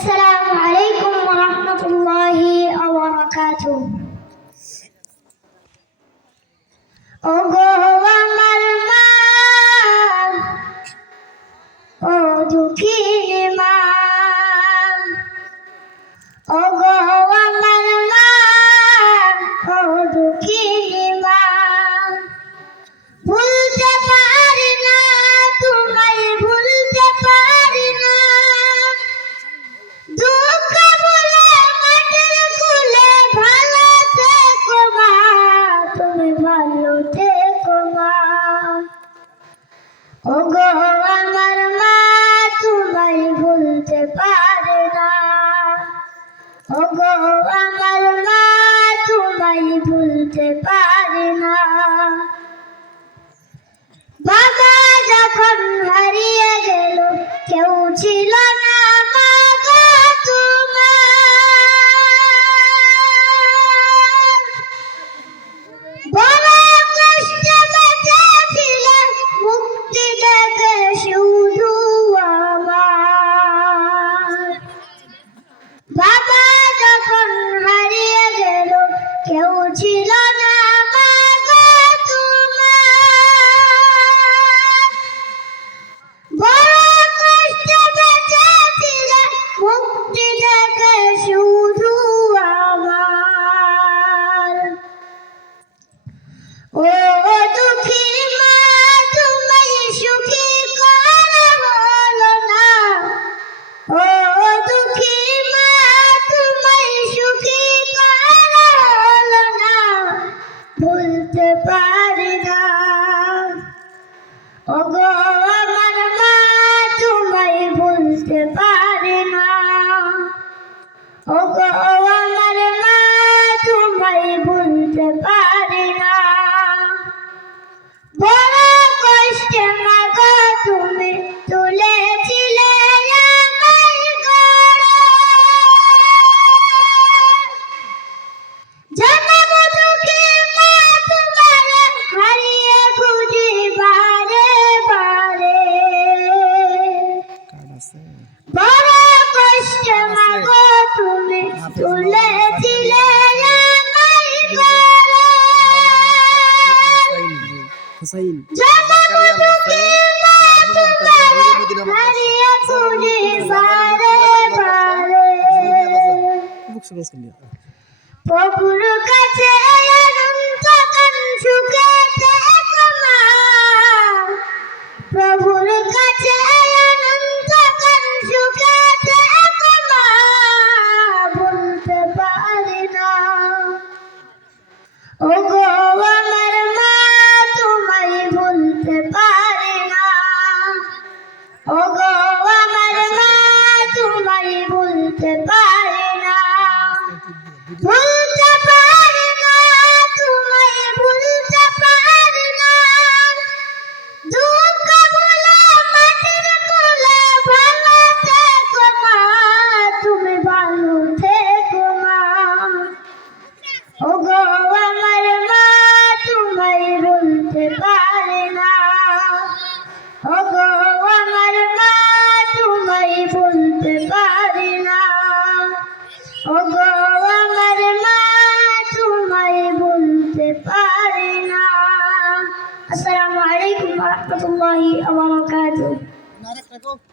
আসসালামু আলাইকুম ওয়া রাহমাতুল্লাহি ওয়া বারাকাতুহু। ওগো আমার মা, ও দুঃখিনী মা, ওগো আমার মা, ও দুঃখিনী মা, ভুলতে পারি না তোমায়, ভুলতে পারি না, দুঃখ ভুলে মাটির কুলে ভালো থেকো মা, তুমি ভালো থেকো মা। ওগো আমার মা, তোমায় ভুলতে পারি না, ওগো আমার মা, তোমায় ভুলতে পারি না। বাবা যখন হারিয়ে গেল কেউ ছিল না মা গো তোমার, বড় কষ্টে বেঁচেছিলে মুক্তি দেবে শুধু আমার। বাবা যখন হারিয়ে গেল কেউ ছিল না মা গো তোমার, বড় কষ্টে বেঁচেছিলে মুক্তি দেবে শুধু আমার। ও দুঃখী মা, তুমি সুখী করে বলো না, ও দুঃখী মা, তুমি সুখী করে বলো না, ভুলতে পারি না। ওগো আমার মা, তোমায় ভুলতে পারি না, ওগো আমার মা, তোমায় ভুলতে পারি না। বড় কষ্টে মা গো তুমি তুলেছিলে আমায় গড়ে, জনম দুঃখী মা তোমারে হারিয়ে খুঁজি বারে বারে। বড় কষ্টে মা গো তুমি তুলেছিলে আমায় গড়ে, জনম দুঃখী মা তোমারে হারিয়ে খুঁজি বারে বারে। প্রভুর কাছে অনন্তকাল সুখে থেকো মা, প্রভুর কাছে অনন্তকাল সুখে থেকো মা, ভুলতে পারি না। ওগো আমার মা, তোমায় ভুলতে পারি না, ওগো আমার মা, তোমায় ভুলতে পারি না, ভুলতে পারি না, তোমায় ভুলতে পারি না, দুঃখ ভুলে মাটির কোলে ভালো থেকো মা, তুমি ভালো থেকো মা। ওগো আমার মা, তোমায় ভুলতে পারি না, ওগো আমার মা, তোমায় ভুলতে পারি না, ওগো আমার মা, তোমায় ভুলতে পারি না। আসসালামু আলাইকুম ওয়া রাহমাতুল্লাহি ওয়া বারাকাতুহু।